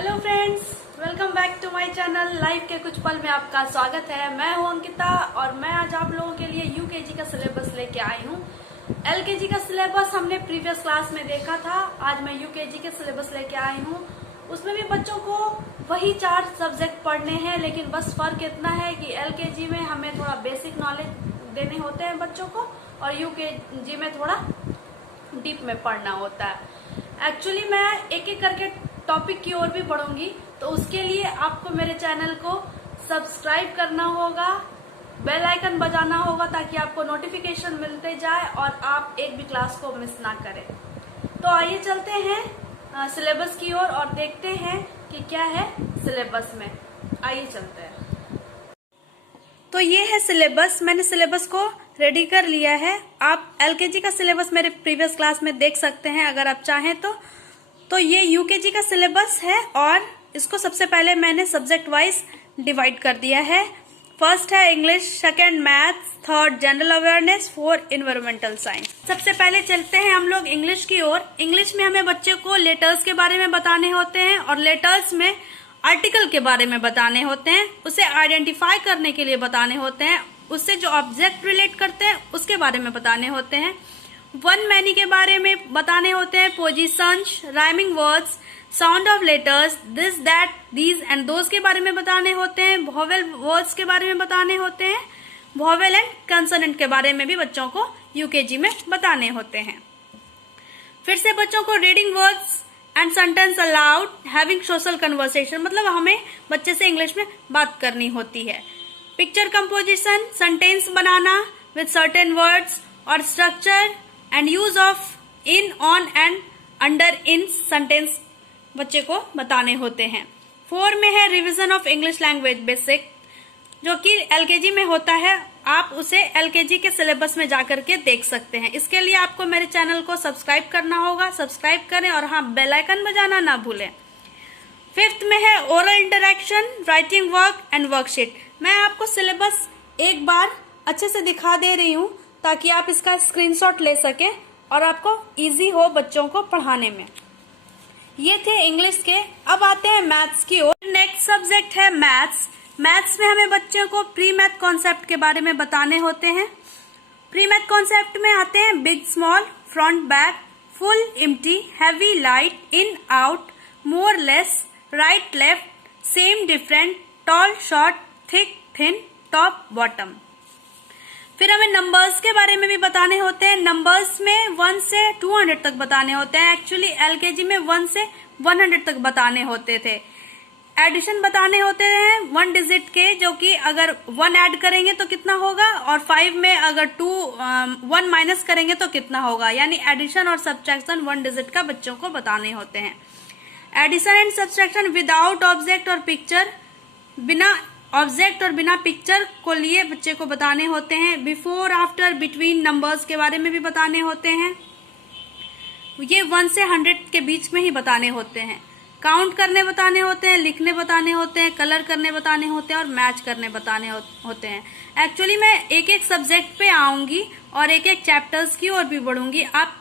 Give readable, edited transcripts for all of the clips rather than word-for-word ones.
Hello friends, welcome back to my channel. Life के कुछ पल में आपका स्वागत है। मैं हूं अंकिता और मैं आज आप लोगों के लिए यूकेजी का सिलेबस लेके आई हूं। एलकेजी का सिलेबस हमने प्रीवियस क्लास में देखा था। आज मैं यूकेजी के सिलेबस लेके आई हूं। उसमें भी बच्चों को वही 4 सब्जेक्ट पढ़ने हैं, लेकिन बस फर्क इतना है कि एलकेजी में हमें थोड़ा बेसिक नॉलेज देने होते हैं बच्चों को और यूकेजी में थोड़ा डीप में पढ़ना होता है। एक्चुअली मैं एक एक करके टॉपिक की ओर भी बढ़ूंगी, तो उसके लिए आपको मेरे चैनल को सब्सक्राइब करना होगा, बेल आइकन बजाना होगा ताकि आपको नोटिफिकेशन मिलते जाए और आप एक भी क्लास को मिस ना करें। तो आइए चलते हैं सिलेबस की ओर और देखते हैं कि क्या है सिलेबस में। आइए चलते हैं। तो ये है सिलेबस। मैंने सिलेबस को रेडी कर लिया है। आप एलकेजी का सिलेबस मेरे प्रीवियस क्लास में देख सकते हैं अगर आप चाहें तो ये यूकेजी का सिलेबस है और इसको सबसे पहले मैंने सब्जेक्ट वाइज डिवाइड कर दिया है। फर्स्ट है English, second maths, third general awareness, fourth environmental science. सबसे पहले चलते हैं हम लोग इंग्लिश की ओर। इंग्लिश में हमें बच्चे को लेटर्स के बारे में बताने होते हैं और लेटर्स में आर्टिकल के बारे में बताने होते हैं, उसे आइडेंटिफाई करने के लिए बताने होते हैं, उससे जो ऑब्जेक्ट रिलेट करते हैं उसके बारे में बताने होते हैं। वन मैनी के बारे में बताने होते हैं, positions, rhyming words, sound of letters, this that these and those के बारे में बताने होते हैं। वोवेल वर्ड्स के बारे में बताने होते हैं। वोवेल एंड कंसोनेंट के बारे में भी बच्चों को यूकेजी में बताने होते हैं। फिर से बच्चों को reading words and sentence allowed, having social conversation, मतलब हमें बच्चे से इंग्लिश में बात करनी होती है। पिक्चर कंपोजिशन, सेंटेंस बनाना विद सर्टेन वर्ड्स और structure and use of in, on and under in sentence बच्चे को बताने होते हैं। 4 में है revision of English language basic, जो कि एलकेजी में होता है। आप उसे एलकेजी के सिलेबस में जाकर के देख सकते हैं। इसके लिए आपको मेरे चैनल को सब्सक्राइब करना होगा। सब्सक्राइब करें और हाँ, बेल आइकन बजाना ना भूलें। 5th में है oral interaction, writing work and worksheet. मैं आपको सिलेबस एक बार अच्छे से दिखा दे रही हूँ ताकि आप इसका स्क्रीनशॉट ले सकें और आपको इजी हो बच्चों को पढ़ाने में। ये थे इंग्लिश के। अब आते हैं मैथ्स की ओर। नेक्स्ट सब्जेक्ट है मैथ्स। मैथ्स में हमें बच्चों को प्री मैथ कॉन्सेप्ट के बारे में बताने होते हैं। प्री मैथ कॉन्सेप्ट में आते हैं big small, front back, full empty, heavy light, in out, more less, right left, same different, tall short, thick thin, top bottom. फिर हमें नंबर्स के बारे में भी बताने होते हैं। नंबर्स में 1 से 200 तक बताने होते हैं। एक्चुअली एलकेजी में 1 से 100 तक बताने होते थे। एडिशन बताने होते हैं 1 डिजिट के, जो कि अगर 1 ऐड करेंगे तो कितना होगा और 5 में अगर 1 माइनस करेंगे तो कितना होगा, यानी एडिशन और सब्ट्रैक्शन 1 डिजिट का बच्चों को बताने होते हैं। Addition and subtraction without object और पिक्चर, बिना ऑब्जेक्ट और बिना पिक्चर को लिए बच्चे को बताने होते हैं। बिफोर, आफ्टर, बिटवीन नंबर्स के बारे में भी बताने होते हैं। ये 1 से 100 के बीच में ही बताने होते हैं। काउंट करने बताने होते हैं, लिखने बताने होते हैं, कलर करने बताने होते हैं और मैच करने बताने होते हैं। एक्चुअली मैं एक एक सब्जेक्ट पे आऊंगी और एक एक चैप्टर्स की ओर भी बढ़ूंगी। आप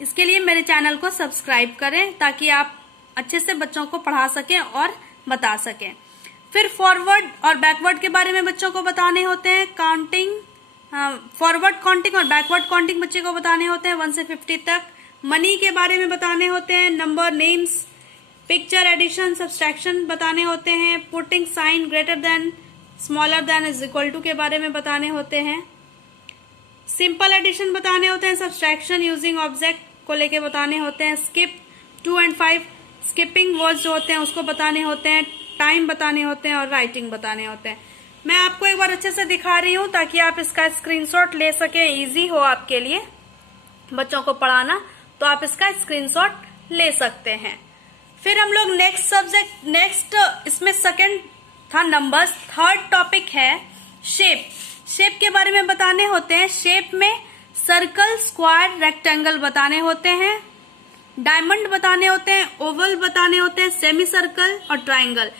इसके लिए मेरे चैनल को सब्सक्राइब करें ताकि आप अच्छे से बच्चों को पढ़ा सकें और बता सकें। फिर फॉरवर्ड और बैकवर्ड के बारे में बच्चों को बताने होते हैं। काउंटिंग, फॉरवर्ड काउंटिंग और बैकवर्ड काउंटिंग बच्चे को बताने होते हैं 1 से 50 तक। मनी के बारे में बताने होते हैं। Number, names, picture, addition, subtraction बताने होते हैं। Putting sign, greater than, smaller than, is equal to के बारे में बताने होते हैं। सिंपल एडिशन बताने होते हैं। सब्सट्रैक्शन यूजिंग ऑब्जेक्ट को लेके बताने होते हैं। स्किप 2 और 5, स्किपिंग वर्ड्स जो होते हैं उसको बताने होते हैं। टाइम बताने होते हैं और राइटिंग बताने होते हैं। मैं आपको एक बार अच्छे से दिखा रही हूँ ताकि आप इसका स्क्रीनशॉट ले सकें, इजी हो आपके लिए बच्चों को पढ़ाना, तो आप इसका स्क्रीनशॉट ले सकते हैं। फिर हम लोग नेक्स्ट इसमें सेकंड था नंबर्स। थर्ड टॉपिक है शेप। शेप के बारे में बताने होते हैं। शेप में सर्कल, स्क्वायर, रेक्टेंगल बताने होते हैं। डायमंड बताने होते हैं, ओवल बताने होते हैं, सेमी सर्कल और ट्राइंगल।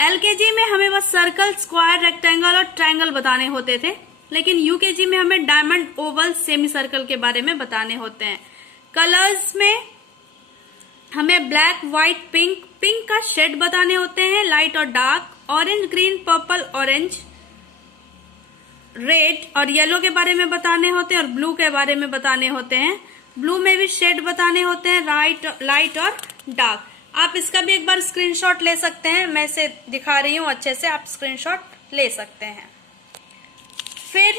एलकेजी में हमें बस सर्कल, स्क्वायर, रेक्टेंगल और ट्राइंगल बताने होते थे, लेकिन यूकेजी में हमें डायमंड, ओवल, सेमी सर्कल के बारे में बताने होते हैं। कलर्स में हमें ब्लैक, व्हाइट, पिंक, पिंक का शेड बताने होते हैं, लाइट और dark, orange, green, purple, orange, red और येलो के बारे में बताने होते हैं और ब्लू के बारे में बताने होते हैं। ब्लू में भी शेड बताने होते हैं, लाइट और डार्क। आप इसका भी एक बार स्क्रीनशॉट ले सकते हैं, मैं इसे दिखा रही हूँ अच्छे से, आप स्क्रीनशॉट ले सकते हैं। फिर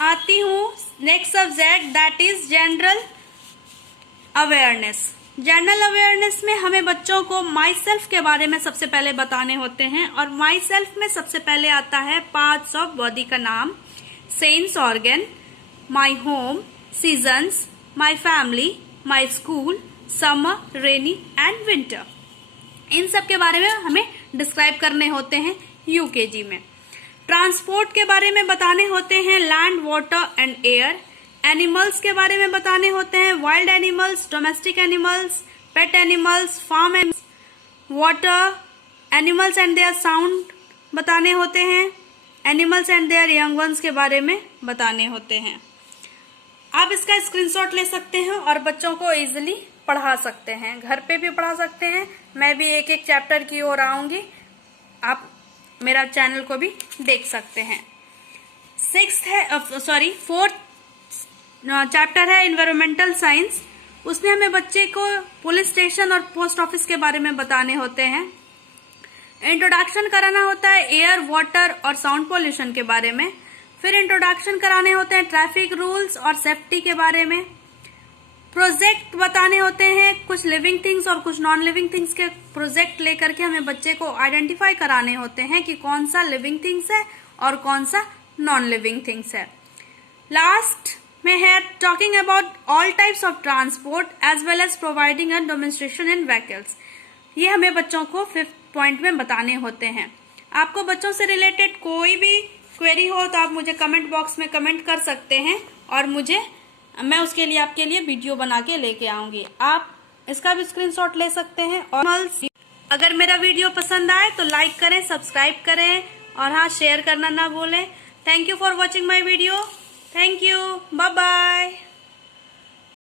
आती हूँ next subject, that is general awareness. General awareness में हमें बच्चों को माई सेल्फ के बारे में सबसे पहले बताने होते हैं और माई सेल्फ में सबसे पहले आता है पार्ट्स ऑफ बॉडी का नाम, sense organ, my home, seasons, my family, my school, summer, rainy and winter. इन सब के बारे में हमें डिस्क्राइब करने होते हैं यूकेजी में। ट्रांसपोर्ट के बारे में बताने होते हैं, land, water and air. Animals के बारे में बताने होते हैं, wild animals, domestic animals, pet animals, farm animals, water animals and their sound बताने होते हैं, animals and their young ones के बारे में बताने होते हैं। आप इसका स्क्रीनशॉट ले सकते हैं और बच्चों को इजीली पढ़ा सकते हैं, घर पे भी पढ़ा सकते हैं। मैं भी एक एक चैप्टर की ओर आऊंगी, आप मेरा चैनल को भी देख सकते हैं। फोर्थ चैप्टर है एनवायरमेंटल साइंस। उसमें हमें बच्चे को पुलिस स्टेशन और पोस्ट ऑफिस के बारे में बताने होते हैं। इंट्रोडक्शन कराना होता है एयर, वाटर और साउंड पोल्यूशन के बारे में। फिर इंट्रोडक्शन कराने होते हैं ट्रैफिक रूल्स और सेफ्टी के बारे में। प्रोजेक्ट बताने होते हैं, कुछ लिविंग थिंग्स और कुछ नॉन लिविंग थिंग्स के प्रोजेक्ट लेकर के हमें बच्चे को आइडेंटिफाई कराने होते हैं कि कौन सा लिविंग थिंग्स है और कौन सा नॉन लिविंग थिंग्स है। लास्ट में है talking about all types of transport as well as providing a demonstration in vehicles. ये हमें बच्चों को 5th पॉइंट में बताने होते हैं। आपको बच्चों से रिलेटेड कोई भी क्वेरी हो तो आप मुझे कमेंट बॉक्स में कमेंट कर सकते हैं और मैं उसके लिए आपके लिए वीडियो बना के लेके आऊंगी। आप इसका भी स्क्रीनशॉट ले सकते हैं। और अगर मेरा वीडियो पसंद आए तो लाइक करें, सब्सक्राइब करें और हाँ, शेयर करना ना भूलें। Thank you for watching my video. Thank you. Bye bye.